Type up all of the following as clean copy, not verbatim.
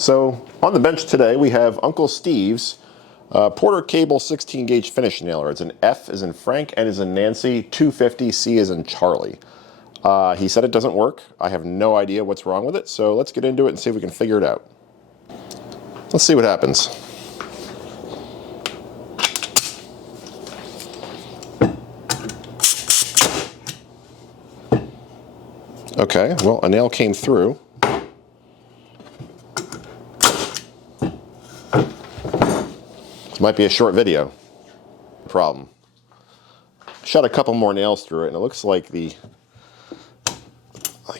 So on the bench today we have Uncle Steve's Porter Cable 16 gauge finish nailer. It's an F as in Frank, N as in Nancy, 250C as in Charlie. He said it doesn't work. I have no idea what's wrong with it, so let's get into it and see if we can figure it out. Let's see what happens. Okay, well, a nail came through. This might be a short video. Problem. Shot a couple more nails through it, and it looks like I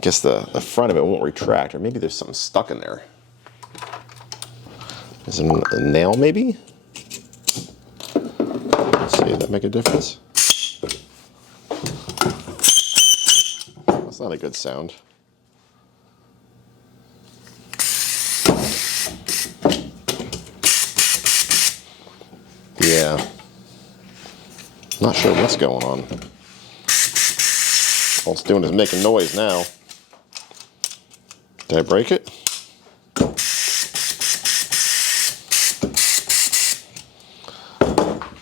guess the front of it won't retract, or maybe there's something stuck in there. Is it a nail, maybe? Let's see, does that make a difference? That's not a good sound. Yeah. Not sure what's going on. All it's doing is making noise now. Did I break it?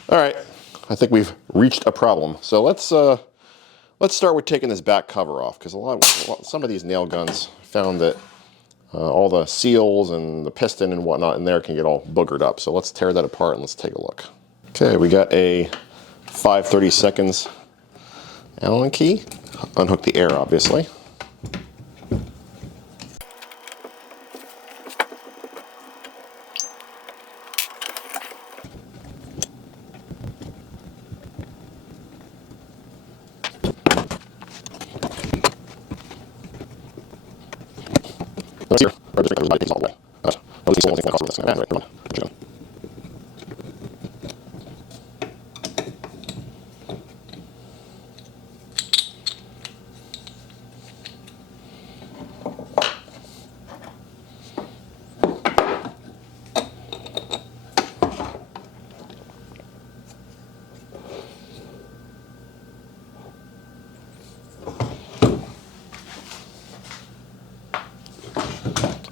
All right, I think we've reached a problem. So let's start with taking this back cover off, because some of these nail guns found that all the seals and the piston and whatnot in there can get all boogered up. So let's tear that apart and let's take a look. Okay, we got a 5/32 Allen key. Unhook the air, obviously.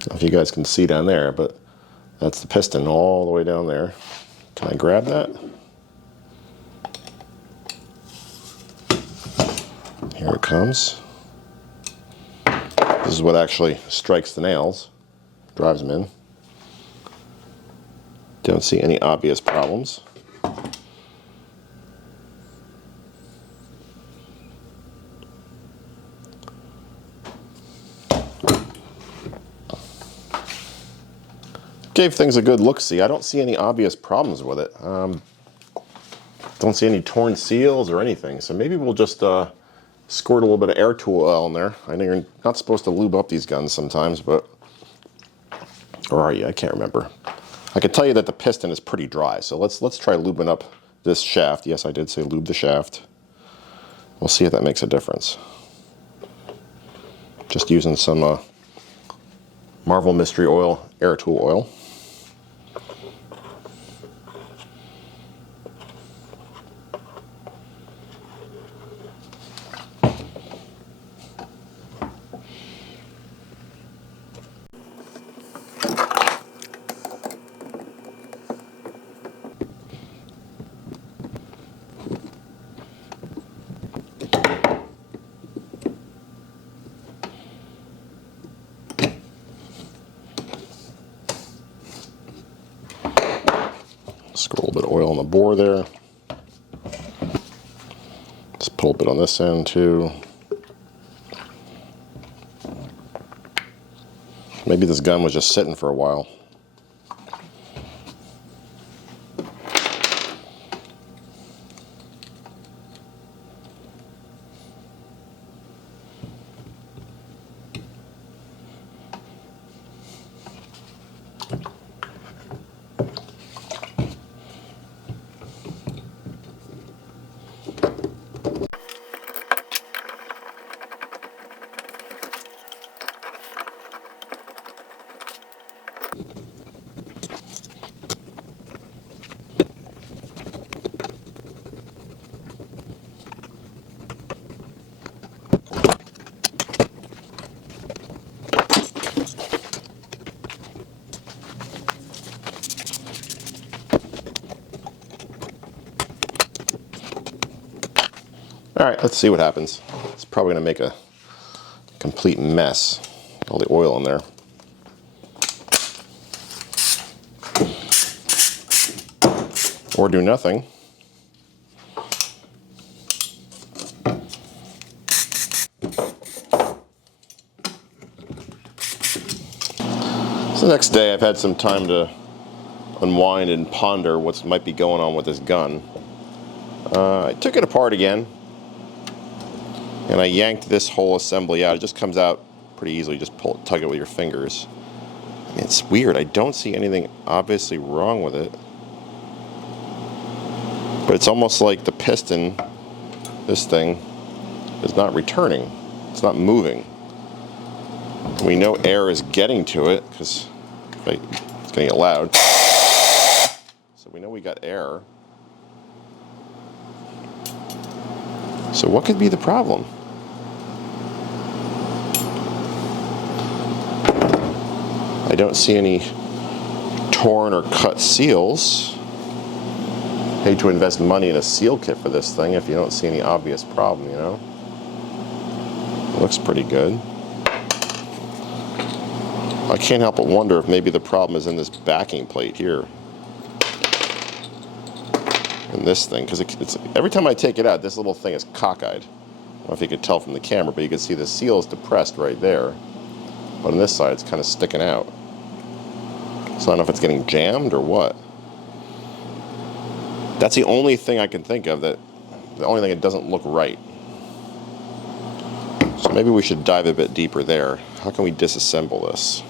If you guys can see down there, but that's the piston all the way down there. Can I grab that? Here it comes. This is what actually strikes the nails, drives them in. Don't see any obvious problems. Gave things a good look-see. I don't see any obvious problems with it. Don't see any torn seals or anything. So maybe we'll just squirt a little bit of air tool oil in there. I know you're not supposed to lube up these guns sometimes, but... Or are you? I can't remember. I can tell you that the piston is pretty dry. So let's try lubing up this shaft. Yes, I did say lube the shaft. We'll see if that makes a difference. Just using some Marvel Mystery Oil, air tool oil. Squirt a little bit of oil on the bore there. Just put a little bit on this end too. Maybe this gun was just sitting for a while. All right, let's see what happens. It's probably gonna make a complete mess. All the oil in there. Or do nothing. So the next day I've had some time to unwind and ponder what might be going on with this gun. I took it apart again and I yanked this whole assembly out. It just comes out pretty easily. Just tug it with your fingers. I mean, it's weird. I don't see anything obviously wrong with it. But it's almost like the piston, this thing, is not returning. It's not moving. We know air is getting to it because it's getting loud. So we know we got air. So what could be the problem? I don't see any torn or cut seals. Hate to invest money in a seal kit for this thing if you don't see any obvious problem, you know? It looks pretty good. I can't help but wonder if maybe the problem is in this backing plate here. In this thing, because it's every time I take it out, this little thing is cockeyed. I don't know if you could tell from the camera, but you can see the seal is depressed right there. But on this side, it's kind of sticking out. So I don't know if it's getting jammed or what. That's the only thing I can think of the only thing that doesn't look right. So maybe we should dive a bit deeper there. How can we disassemble this?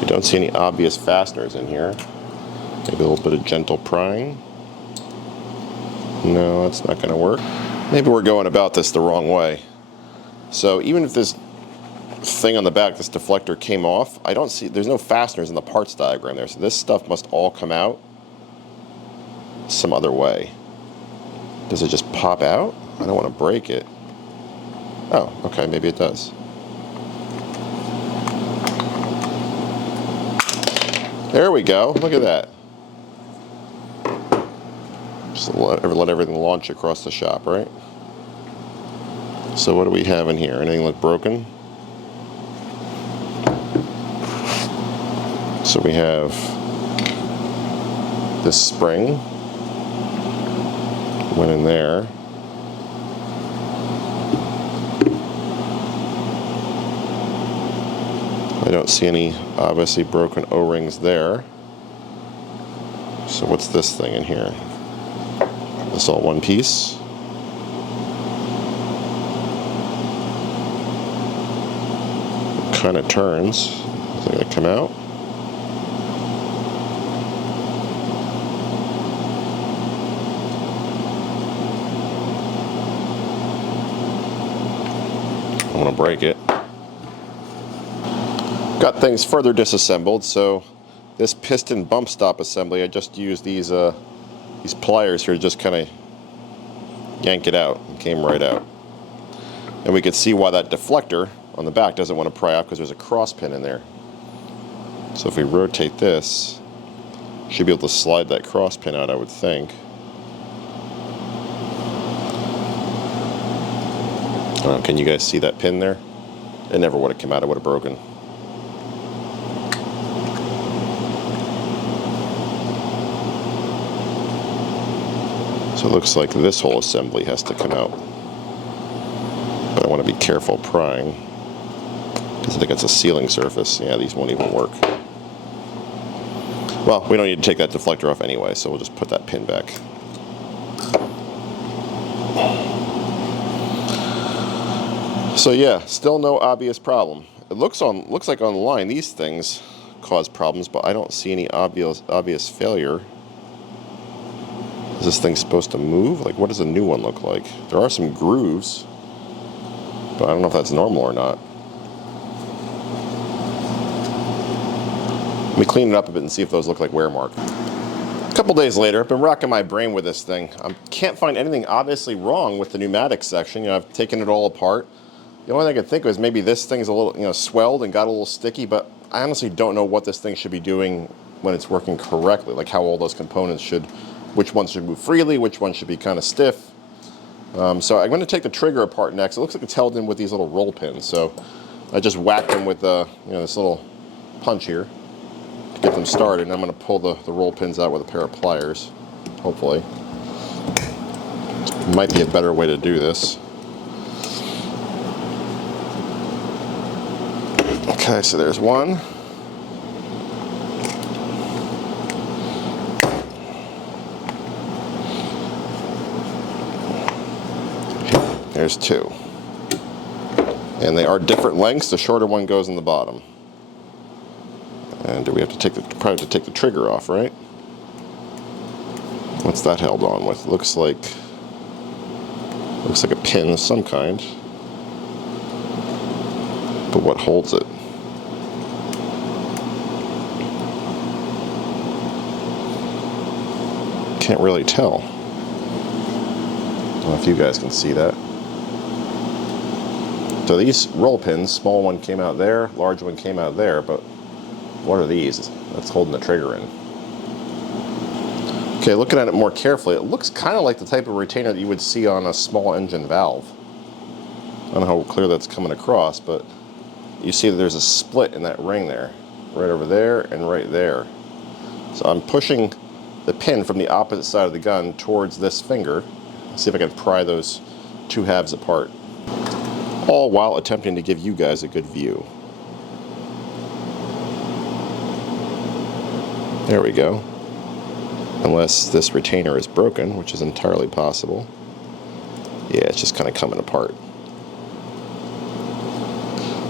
We don't see any obvious fasteners in here. Maybe a little bit of gentle prying. No, that's not going to work. Maybe we're going about this the wrong way. So even if this thing on the back, this deflector, came off, I don't see, there's no fasteners in the parts diagram there. So this stuff must all come out some other way. Does it just pop out? I don't want to break it. Oh, okay, maybe it does. There we go. Look at that. Just let everything launch across the shop, right? So what do we have in here? Anything look broken? So we have this spring. Went in there. I don't see any obviously broken O-rings there. So what's this thing in here? This all one piece? It kind of turns. Is it going to come out? I want to break it. Got things further disassembled, so this piston bump stop assembly, I just used these pliers here to just kind of yank it out. It came right out. And we could see why that deflector on the back doesn't want to pry out, because there's a cross pin in there. So if we rotate this, should be able to slide that cross pin out, I would think. Can you guys see that pin there? It never would have come out, it would have broken. So it looks like this whole assembly has to come out. But I want to be careful prying, because I think it's a sealing surface. Yeah, these won't even work. Well, we don't need to take that deflector off anyway, so we'll just put that pin back. So yeah, still no obvious problem. It looks like online these things cause problems, but I don't see any obvious failure. Is this thing supposed to move? Like, what does a new one look like? There are some grooves, but I don't know if that's normal or not. Let me clean it up a bit and see if those look like wear marks. A couple days later, I've been racking my brain with this thing. I can't find anything obviously wrong with the pneumatic section. You know, I've taken it all apart. The only thing I could think of is maybe this thing's a little, you know, swelled and got a little sticky, but I honestly don't know what this thing should be doing when it's working correctly, like how all those components should which ones should move freely, which one should be kind of stiff. So I'm going to take the trigger apart next. It looks like it's held in with these little roll pins. So I just whacked them with this little punch here to get them started. And I'm going to pull the roll pins out with a pair of pliers, hopefully. Might be a better way to do this. Okay, so there's one. There's two. And they are different lengths. The shorter one goes in the bottom. And do we have to probably have to take the trigger off, right? What's that held on with? Looks like a pin of some kind. But what holds it? Can't really tell. I don't know if you guys can see that. So these roll pins, small one came out there, large one came out there, but what are these? That's holding the trigger in. Okay, looking at it more carefully, it looks kind of like the type of retainer that you would see on a small engine valve. I don't know how clear that's coming across, but you see that there's a split in that ring there, right over there and right there. So I'm pushing the pin from the opposite side of the gun towards this finger. Let's see if I can pry those two halves apart, all while attempting to give you guys a good view. There we go. Unless this retainer is broken, which is entirely possible. Yeah, it's just kind of coming apart.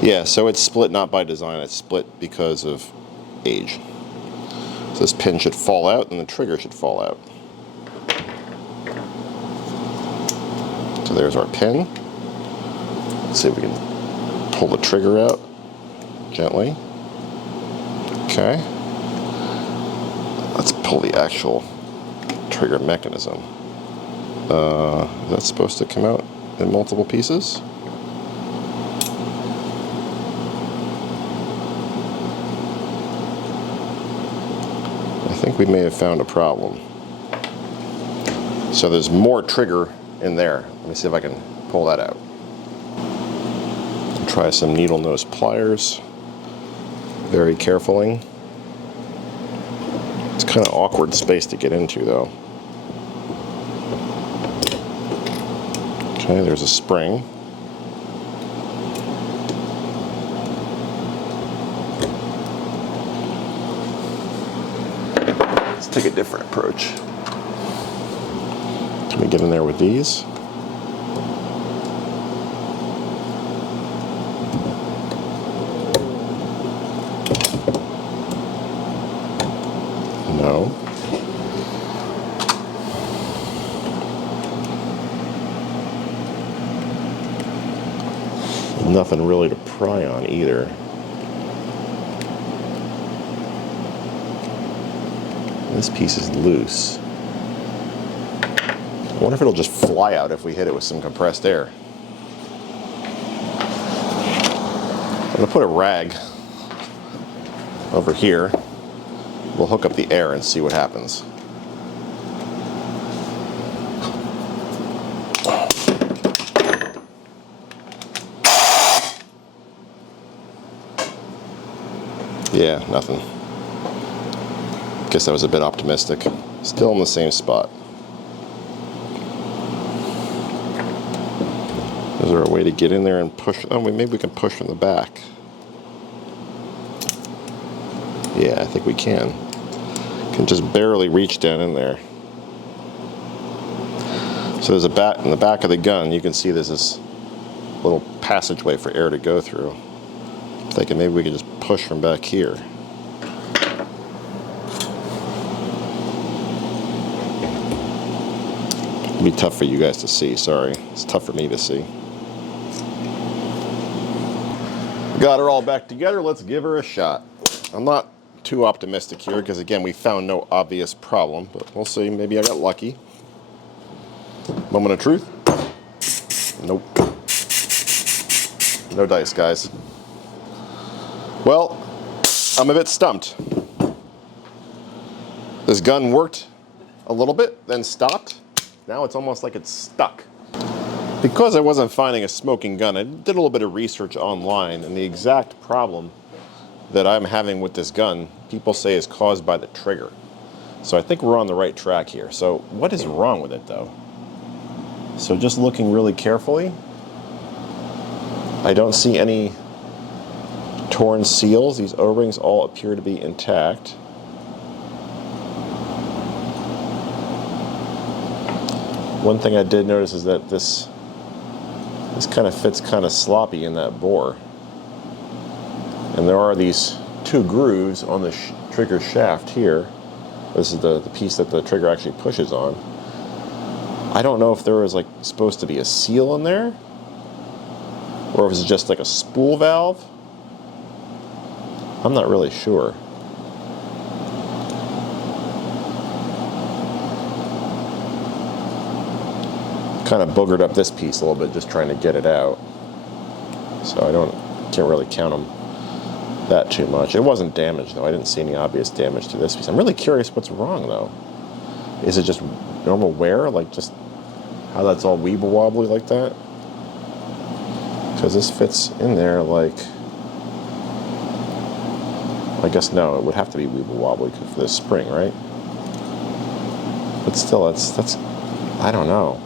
Yeah, so it's split not by design, it's split because of age. So this pin should fall out and the trigger should fall out. So there's our pin. Let's see if we can pull the trigger out gently. Okay. Let's pull the actual trigger mechanism. Is that supposed to come out in multiple pieces? I think we may have found a problem. So there's more trigger in there. Let me see if I can pull that out. Try some needle nose pliers very carefully. It's kind of awkward space to get into though. Okay, there's a spring. Let's take a different approach. Can we get in there with these? No. Nothing really to pry on either. This piece is loose. I wonder if it'll just fly out if we hit it with some compressed air. I'm going to put a rag over here. We'll hook up the air and see what happens. Yeah, nothing. Guess that was a bit optimistic. Still in the same spot. Is there a way to get in there and push? Oh, maybe we can push from the back. Yeah, I think we can. Can just barely reach down in there. So there's a in the back of the gun, you can see there's this little passageway for air to go through. I'm thinking maybe we could just push from back here. It'd be tough for you guys to see, sorry. It's tough for me to see. Got her all back together, let's give her a shot. I'm not too optimistic here because again we found no obvious problem, but we'll see, maybe I got lucky. Moment of truth. Nope. No dice, guys. Well, I'm a bit stumped. This gun worked a little bit, then stopped. Now it's almost like it's stuck. Because I wasn't finding a smoking gun, I did a little bit of research online, and the exact problem that I'm having with this gun, people say is caused by the trigger. So I think we're on the right track here. So what is wrong with it though? So just looking really carefully, I don't see any torn seals. These O-rings all appear to be intact. One thing I did notice is that this kind of fits kind of sloppy in that bore. And there are these two grooves on the trigger shaft here. This is the piece that the trigger actually pushes on. I don't know if there was like supposed to be a seal in there, or if it's just like a spool valve. I'm not really sure. Kind of boogered up this piece a little bit just trying to get it out. So I can't really count them that too much. It wasn't damaged though. I didn't see any obvious damage to this piece. I'm really curious what's wrong though. Is it just normal wear? Like just how that's all weeble wobbly like that? Because this fits in there like, I guess no, it would have to be weeble wobbly for this spring, right? But still, that's I don't know.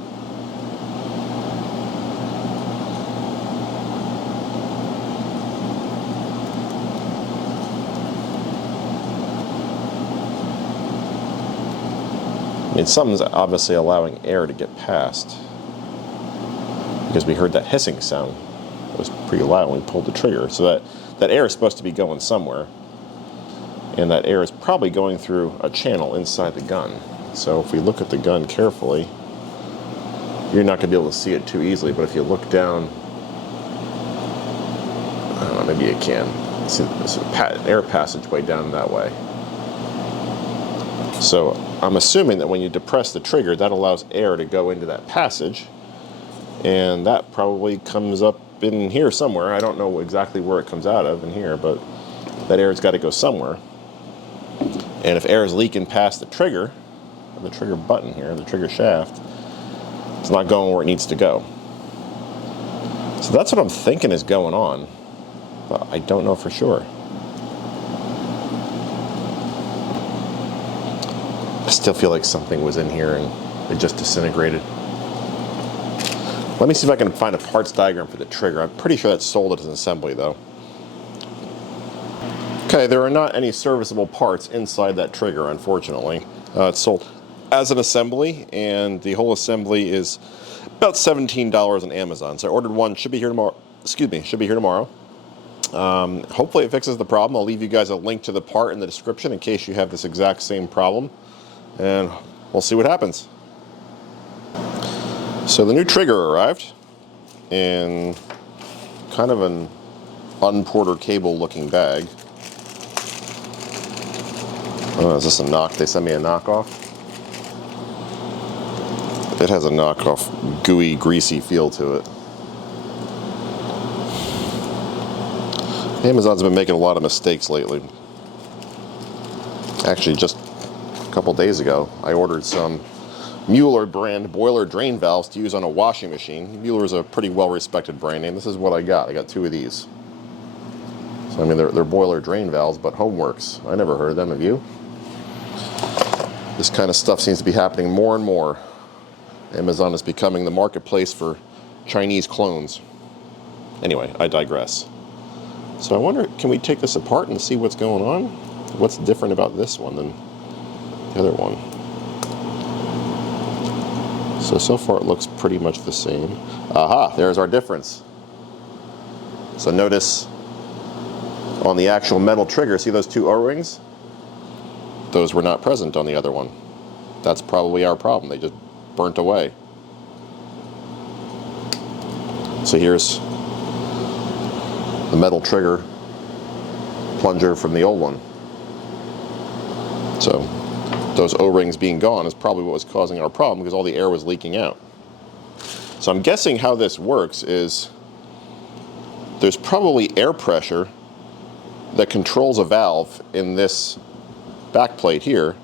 I mean, something's obviously allowing air to get past, because we heard that hissing sound. It was pretty loud when we pulled the trigger. So that air is supposed to be going somewhere, and that air is probably going through a channel inside the gun. So if we look at the gun carefully, you're not going to be able to see it too easily, but if you look down, I don't know, maybe you can. See, there's an air passageway down that way. So I'm assuming that when you depress the trigger, that allows air to go into that passage, and that probably comes up in here somewhere. I don't know exactly where it comes out of in here, but that air's got to go somewhere. And if air is leaking past the trigger button here, the trigger shaft, it's not going where it needs to go. So that's what I'm thinking is going on, but I don't know for sure. I still feel like something was in here and it just disintegrated. Let me see if I can find a parts diagram for the trigger. I'm pretty sure that's sold as an assembly though. Okay, there are not any serviceable parts inside that trigger, unfortunately. It's sold as an assembly, and the whole assembly is about $17 on Amazon. So I ordered one, should be here tomorrow. Excuse me, should be here tomorrow. Hopefully it fixes the problem. I'll leave you guys a link to the part in the description in case you have this exact same problem, and we'll see what happens. So the new trigger arrived in kind of an un-Porter Cable looking bag. Oh, is this a knock? They sent me a knockoff? It has a knockoff, gooey, greasy feel to it. Amazon's been making a lot of mistakes lately. Actually, just a couple days ago, I ordered some Mueller brand boiler drain valves to use on a washing machine. Mueller's a pretty well-respected brand name. This is what I got. I got two of these. So, I mean, they're boiler drain valves, but Homeworks. I never heard of them, have you? This kind of stuff seems to be happening more and more. Amazon is becoming the marketplace for Chinese clones. Anyway, I digress. So I wonder, can we take this apart and see what's going on? What's different about this one than the other one? So far it looks pretty much the same. Aha, there's our difference. So notice on the actual metal trigger, see those two O-rings? Those were not present on the other one. That's probably our problem. They just burnt away. So here's the metal trigger plunger from the old one. So those O-rings being gone is probably what was causing our problem, because all the air was leaking out. So I'm guessing how this works is there's probably air pressure that controls a valve in this back plate here,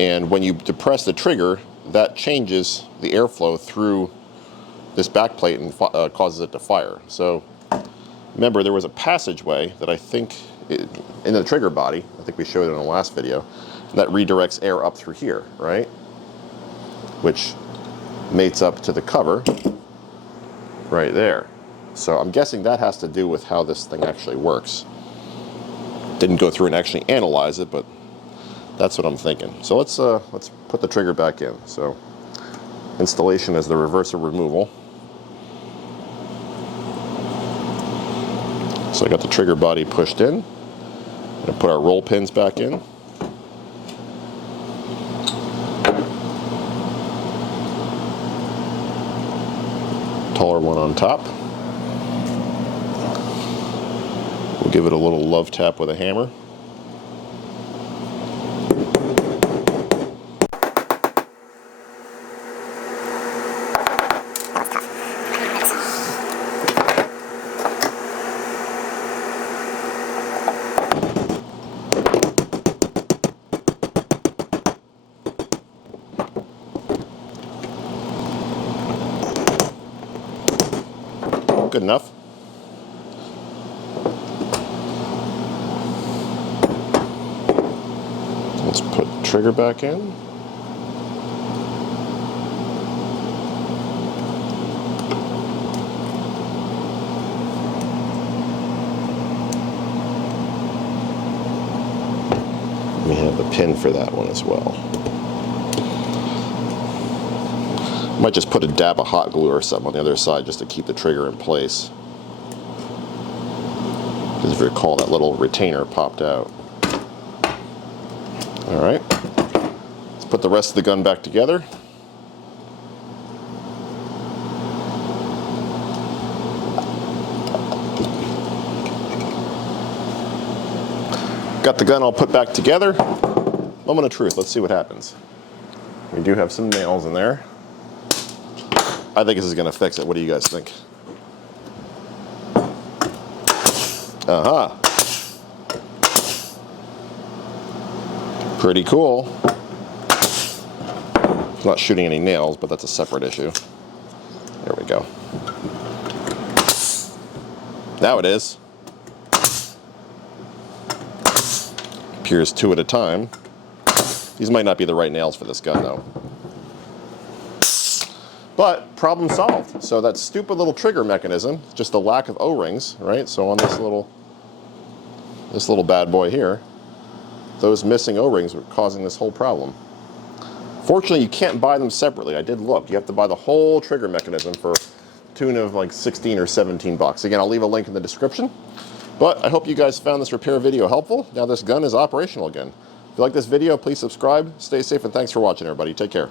And when you depress the trigger, that changes the airflow through this back plate and causes it to fire. So remember, there was a passageway that I think in the trigger body, I think we showed it in the last video, that redirects air up through here, right? Which mates up to the cover right there. So I'm guessing that has to do with how this thing actually works. Didn't go through and actually analyze it, but that's what I'm thinking. So let's put the trigger back in. So installation is the reverser removal. So I got the trigger body pushed in. I'm going to put our roll pins back in. Taller one on top. We'll give it a little love tap with a hammer. Good enough. Let's put the trigger back in. We have the pin for that one as well. Might just put a dab of hot glue or something on the other side just to keep the trigger in place. Because if you recall, that little retainer popped out. Alright, let's put the rest of the gun back together. Got the gun all put back together. Moment of truth, let's see what happens. We do have some nails in there. I think this is going to fix it. What do you guys think? Pretty cool. It's not shooting any nails, but that's a separate issue. There we go. Now it is. Appears 2 at a time. These might not be the right nails for this gun, though. But problem solved. So that stupid little trigger mechanism, just the lack of O-rings, right? So on this little bad boy here, those missing O-rings were causing this whole problem. Fortunately, you can't buy them separately. I did look. You have to buy the whole trigger mechanism for a tune of like 16 or 17 bucks. Again, I'll leave a link in the description. But I hope you guys found this repair video helpful. Now this gun is operational again. If you like this video, please subscribe. Stay safe and thanks for watching, everybody. Take care.